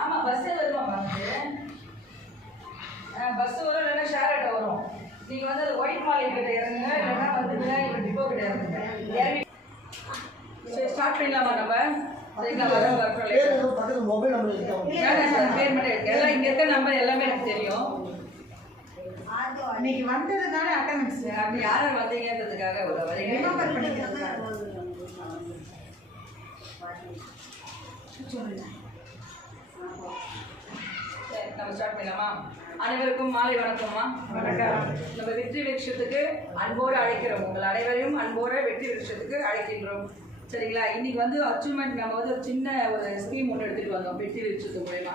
ஆமாம் பஸ்ஸே வருவாங்க பஸ் வரும் இல்லைன்னா ஷேர் ஆட்டோ வரும். நீங்கள் வந்து அது ஒயிட் மாலை கிட்ட இறங்குங்க, இல்லைன்னா வந்து விநாயகர் டிப்போ கிட்ட இறங்குங்க. சரி ஸ்டார்ட் பண்ணலாமா நம்ம? மொபைல் நம்பர் பேர் மட்டும் எல்லாம் இங்கே இருக்க நம்பர் எல்லாமே எனக்கு தெரியும். இன்னைக்கு வந்ததுனால அட்டெண்டன்ஸ் அப்படி யாரும் வந்தீங்கன்றதுக்காக ரிமெம்பர் பண்ணிக்கிறதுக்காக நம்ம ஸ்டார்ட் பண்ணலாமா? அனைவருக்கும் மாலை வணக்கம்மா. வணக்கம். நம்ம வெற்றி விருட்சத்துக்கு அன்போடு அழைக்கிறோம். உங்கள் அனைவரையும் அன்போடு வெற்றி விருட்சத்துக்கு அழைக்கின்றோம். சரிங்களா? இன்னைக்கு வந்து அச்சீவ்மெண்ட் நம்ம வந்து ஒரு சின்ன ஒரு ஸ்கீம் ஒன்று எடுத்துகிட்டு வந்தோம் வெற்றி விருட்சத்து மூலமா.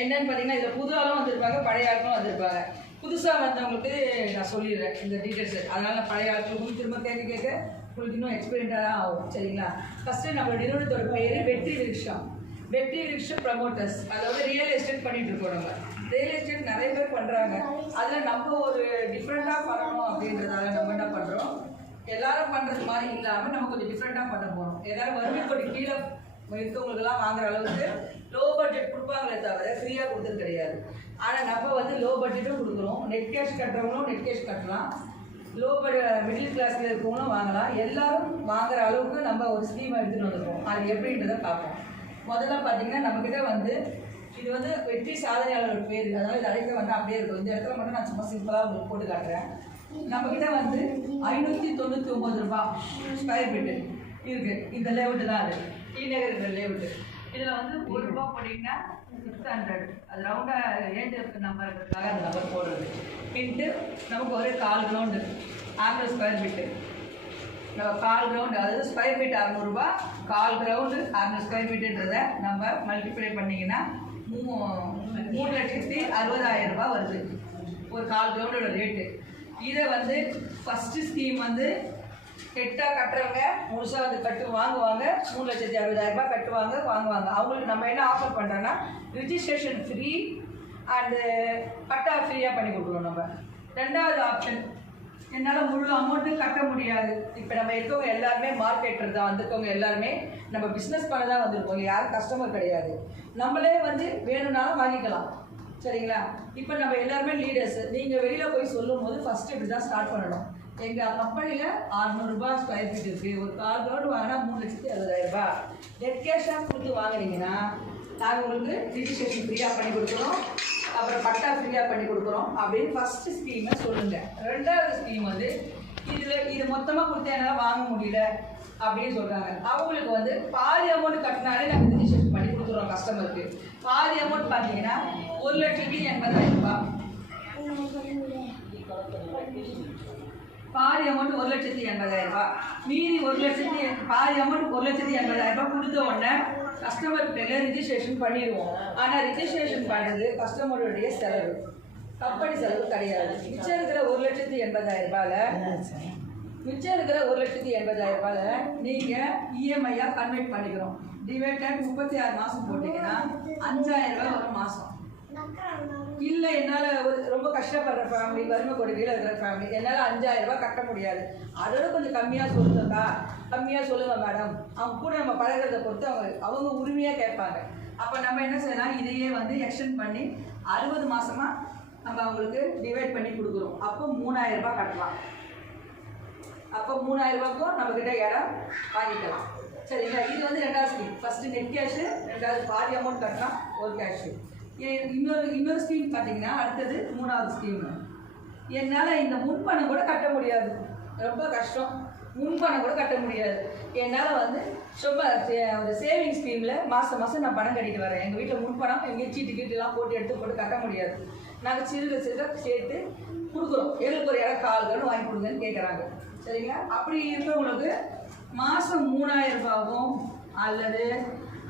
என்னன்னு பார்த்தீங்கன்னா இதில் புது ஆளும் வந்திருப்பாங்க, பழைய ஆட்களும் வந்திருப்பாங்க. புதுசாக வந்தவங்களுக்கு நான் சொல்லிடுறேன் இந்த டீட்டெயில்ஸ். அதனால் பழைய ஆட்களுக்கும் திரும்ப கேட்க உங்களுக்கு இன்னும் எக்ஸ்பீரியன்ஸாக தான் ஆகும். சரிங்களா? ஃபஸ்ட்டு நம்மளோட நிறுவனத்தோட பேர் வெற்றி விருட்சம். வெற்றி விருட்சம் ப்ரமோட்டர்ஸ். அதாவது ரியல் எஸ்டேட் பண்ணிட்டு இருக்கோம். நம்ம ரியல் எஸ்டேட் நிறைய பேர் பண்ணுறாங்க. அதில் நம்ம ஒரு டிஃப்ரெண்ட்டாக பண்ணணும் அப்படின்றதால நம்ம என்ன பண்ணுறோம், எல்லாரும் பண்ணுறது மாதிரி இல்லாமல் நம்ம கொஞ்சம் டிஃப்ரெண்ட்டாக பண்ண போகிறோம். எல்லாரும் வறுமை கோடி கீழே இருக்கவங்களுக்கெல்லாம் வாங்குற அளவுக்கு லோ பட்ஜெட் கொடுப்பாங்களே தவிர ஃப்ரீயாக கொடுத்தது கிடையாது. ஆனால் நம்ம வந்து லோ பட்ஜெட்டும் கொடுக்குறோம். நெட் கேஷ் கட்டுறவங்களும் நெட் கேஷ் கட்டலாம், லோ மிடில் கிளாஸில் இருக்கவங்களும் வாங்கலாம். எல்லாரும் வாங்குற அளவுக்கு நம்ம ஒரு ஸ்கீம் எடுத்துகிட்டு வந்துருக்கோம். அது எப்படின்றத பார்ப்போம். முதல்ல பார்த்தீங்கன்னா நம்மக்கிட்ட வந்து இது வந்து வெற்றி சாதனையாளர் பேர், அதனால் இது அழைக்க வந்து அப்படியே இருக்கும். இந்த இடத்துல மட்டும் நான் சும்மா சிம்பிளாக உங்களுக்கு போட்டு காட்டுறேன். நம்மக்கிட்ட வந்து 599 ரூபா ஸ்கொயர் ஃபீட்டு இருக்குது. இந்த லேஅவுட்டு தான் அது டிநகர் இருக்கிற லேஅவுட்டு. இதில் வந்து ₹1 போட்டிங்கன்னா 600. அது ரவுண்டாக ஏஞ்சல் நம்பர் இருக்கிறதுக்காக அந்த நம்பர் போடுறது. பின்ட்டு நமக்கு ஒரு 1/4 கிரவுண்டு 600 ஸ்கொயர் ஃபீட்டு. நம்ம 1/4 கிரவுண்டு, அதாவது ஸ்கொயர் ஃபீட் ₹600, 1/4 கிரவுண்டு 600 ஸ்கொயர் ஃபீட்டுன்றதை நம்ம மல்டிப்ளை பண்ணிங்கன்னா 3,60,000 ரூபா வருது ஒரு 1/4 கிரவுண்டோட ரேட்டு. இதை வந்து ஃபஸ்ட்டு ஸ்கீம் வந்து கெட்டாக கட்டுறவங்க முழுசாக வந்து வாங்குவாங்க. 3,60,000 ரூபா கட்டுவாங்க, வாங்குவாங்க. அவங்களுக்கு நம்ம என்ன ஆஃபர் பண்ணுறோன்னா ரிஜிஸ்ட்ரேஷன் ஃப்ரீ அண்டு பட்டா ஃப்ரீயாக பண்ணி கொடுக்குறோம். நம்ம ரெண்டாவது ஆப்ஷன், என்னால் முழு அமௌண்ட்டும் கட்ட முடியாது. இப்போ நம்ம இருக்கவங்க எல்லாருமே மார்க்கெட்டர் தான் வந்திருக்கவங்க, எல்லாருமே நம்ம பிஸ்னஸ் பண்ண தான் வந்திருக்கோம். யாரும் கஸ்டமர் கிடையாது. நம்மளே வந்து வேணும்னாலும் வாங்கிக்கலாம். சரிங்களா? இப்போ நம்ம எல்லாருமே லீடர்ஸு. நீங்கள் வெளியில் போய் சொல்லும் போது ஃபஸ்ட்டு இப்படி தான் ஸ்டார்ட் பண்ணணும். எங்கள் கம்பெனியில் ₹600 ஸ்கொயர் ஃபீட் இருக்குது. ஒரு 1/4 கிரவுண்டு வாங்கினா 3,60,000 ரூபா. நெட் கேஷாக கொடுத்து வாங்கினீங்கன்னா நாங்கள் உங்களுக்கு ரிஜிஸ்ட்ரேஷன் ஃப்ரீயாக பண்ணி கொடுக்குறோம், அப்புறம் பட்டா ஃப்ரீயாக பண்ணி கொடுக்குறோம் அப்படின்னு ஃபஸ்ட்டு ஸ்கீமை சொல்லுங்கள். ரெண்டாவது ஸ்கீம் வந்து இது மொத்தமாக கொடுத்து என்னால் வாங்க முடியல அப்படின்னு சொல்கிறாங்க. அவங்களுக்கு வந்து பாதி அமௌண்ட் கட்டினாலே நாங்கள் ரிஜிஸ்ட்ரேஷன் பண்ணி கொடுத்துருவோம் கஸ்டமருக்கு. பாதி அமௌண்ட் பார்த்தீங்கன்னா ₹1,80,000 ரூபா. பாதி அமௌண்ட் ₹1,80,000 ரூபா. மீதி பாதி அமௌண்ட் ₹1,80,000 ரூபா கொடுத்த உடனே கஸ்டமர் பேரில் ரிஜிஸ்ட்ரேஷன் பண்ணிடுவோம். ஆனால் ரிஜிஸ்ட்ரேஷன் பண்ணுறது கஸ்டமருடைய செலவு, கம்பெனி செலவு கிடையாது. மிச்சம் இருக்கிற ₹1,80,000 ரூபாயில் நீங்கள் இஎம்ஐயாக கன்வெர்ட் பண்ணிக்கிறோம். டிவைடட் 36 மாதம் போட்டிங்கன்னா ₹5,000 ரூபா ஒரு மாதம். இல்லை என்னால் ரொம்ப கஷ்டப்படுற ஃபேமிலி, வறுமை கொடுக்கையில் இருக்கிற ஃபேமிலி, என்னால் ₹5,000 ரூபா கட்ட முடியாது, அதோட கொஞ்சம் கம்மியாக சொல்லுங்கக்கா, கம்மியாக சொல்லுங்கள் மேடம். அவங்க கூட நம்ம பழகிறத பொறுத்து அவங்க உரிமையாக கேட்பாங்க. அப்போ நம்ம என்ன செய்யலாம், இதையே வந்து எக்ஸ்டெண்ட் பண்ணி 60 மாதமாக நம்ம அவங்களுக்கு டிவைட் பண்ணி கொடுக்குறோம். அப்போ ₹3,000 ரூபா கட்டலாம். அப்போ ₹3,000 ரூபாய்க்கும் நம்மக்கிட்ட இடம் வாங்கிக்கலாம். சரிங்களா? இது வந்து ரெண்டாவது ஸ்கீம். ஃபஸ்ட்டு நெட் கேஷு, ரெண்டாவது பாதி அமௌண்ட் கட்டலாம், ஒரு கேஷு. இன்னொரு ஸ்கீம் பார்த்தீங்கன்னா அடுத்தது மூணாவது ஸ்கீம். என்னால் இந்த முன்பணம் கூட கட்ட முடியாது, ரொம்ப கஷ்டம். முன்பணம் கூட கட்ட முடியாது. என்னால் வந்து சும்மா ஒரு சேவிங் ஸ்கீமில் மாதம் மாதம் நான் பணம் கட்டிட்டு வரேன். எங்கள் வீட்டில் முன்பணம் எங்கேயும் சீட்டுலாம் போட்டு எடுத்து போட்டு கட்ட முடியாது. நாங்கள் சிறுக சேர்த்து கொடுக்குறோம். எங்களுக்கு ஒரு இடம் 1/4 கிரவுண்டு வாங்கி கொடுங்கன்னு கேட்குறாங்க. சரிங்களா? அப்படி இருக்கிறவங்களுக்கு மாதம் ₹3,000 ரூபாவும் அல்லது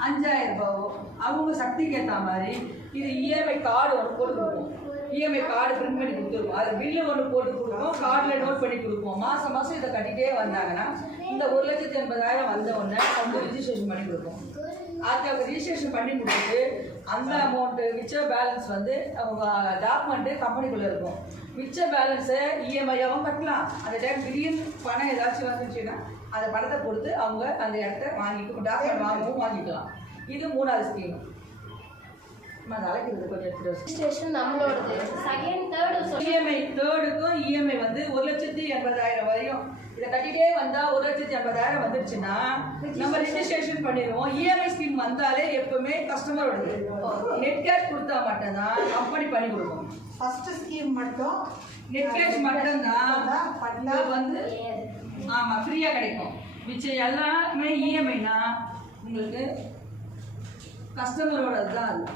₹5,000 ரூபாவோ அவங்க சக்திக்கு ஏற்ற மாதிரி இது இஎம்ஐ கார்டு ஒன்று போட்டு கொடுப்போம். இஎம்ஐ கார்டு பிரிண்ட் பண்ணி கொடுத்துருவோம். அது பில்லு ஒன்று போட்டு கொடுப்போம், கார்டில் நோட் பண்ணி கொடுப்போம். மாதம் மாதம் இதை கட்டிகிட்டே வந்தாங்கன்னா இந்த ₹1,80,000 வந்த உடனே அவங்க ரிஜிஸ்ட்ரேஷன் பண்ணி கொடுப்போம். அது அவங்க ரிஜிஸ்ட்ரேஷன் பண்ணி கொடுத்துட்டு அந்த அமௌண்ட்டு மிச்ச பேலன்ஸ் வந்து அவங்க டாக்குமெண்ட்டு கம்பெனிக்குள்ளே இருக்கும். மிச்ச பேலன்ஸை இஎம்ஐயாகவும் கட்டலாம். அந்த டைம் திடீர்னு பணம் ஏதாச்சும் வந்துச்சுன்னா அந்த பணத்தை பொறுத்து அவங்க அந்த இடத்த வாங்கிட்டு டாக்குமெண்ட் வாங்கவும் வாங்கிக்கலாம். இது 3வது ஸ்கீம். அழைக்கிறது கொஞ்சம் ரெஜிஸ்ட்ரேஷன் நம்மளோடது. செகண்ட் தேர்டு இஎம்ஐ தேர்டுக்கும் இஎம்ஐ வந்து 1,80,000 வரையும் இதை கட்டிகிட்டே வந்தால் 1,80,000 வந்துருச்சுன்னா நம்ம ரெஜிஸ்ட்ரேஷன் பண்ணிடுவோம். இஎம்ஐ ஸ்கீம் வந்தாலே எப்பவுமே கஸ்டமரோடது. நெட் கேஷ் கொடுத்தா மட்டும்தான் கம்பெனி பண்ணி கொடுக்கும். ஃபர்ஸ்ட் ஸ்கீம் மட்டும் நெட் கேஷ் மட்டும்தான் வந்து ஆமாம் ஃப்ரீயாக கிடைக்கும். மிச்சம் எல்லாமே இஎம்ஐனா உங்களுக்கு கஸ்டமரோடது தான் அது.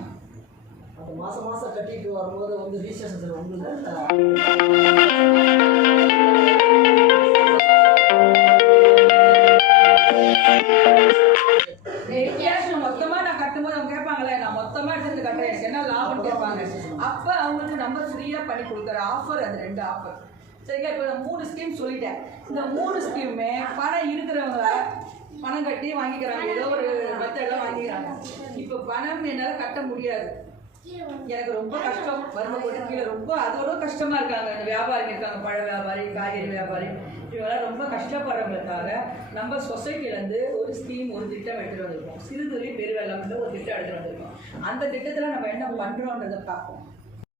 அப்போ மாதம் மாதம் கட்டிட்டு வரும்போது வந்து ரிஜிஸ்ட்ரேஷன் உங்களுக்கு மொத்தமாக நான் கட்டும்போது அவங்க கேட்பாங்களே, நான் மொத்தமாக எடுத்து கட்டுறேன் என்ன லாபம்னு கேட்பாங்க. அப்போ அவங்களுக்கு நம்ம ஃப்ரீயாக பண்ணி கொடுக்குற ஆஃபர் அது 2 ஆஃபர். சரிங்க, இப்போ நான் 3 ஸ்கீம் சொல்லிட்டேன். இந்த 3 ஸ்கீமுமே பணம் இருக்கிறவங்கள பணம் கட்டி வாங்கிக்கிறாங்க. ஏதோ ஒரு மெத்தடில் வாங்கிக்கிறாங்க. இப்போ பணம் என்னால் கட்ட முடியாது, எனக்கு ரொம்ப கஷ்டம், வறுமை போட்டு கீழே ரொம்ப அதோட கஷ்டமாக இருக்காங்க. இந்த வியாபாரிங்க இருக்காங்க, பழ வியாபாரி, காய்கறி வியாபாரி, இவங்களாம் ரொம்ப கஷ்டப்படுறவங்களுக்காக நம்ம சொசைட்டிலேருந்து ஒரு ஸ்கீம், ஒரு திட்டம் எடுத்துகிட்டு வந்திருக்கோம். சிறுதுளி பெருவெள்ளம்னு ஒரு திட்டம் எடுத்துகிட்டு வந்திருக்கோம். அந்த திட்டத்தில் நம்ம என்ன பண்ணுறோன்றதை பார்ப்போம்.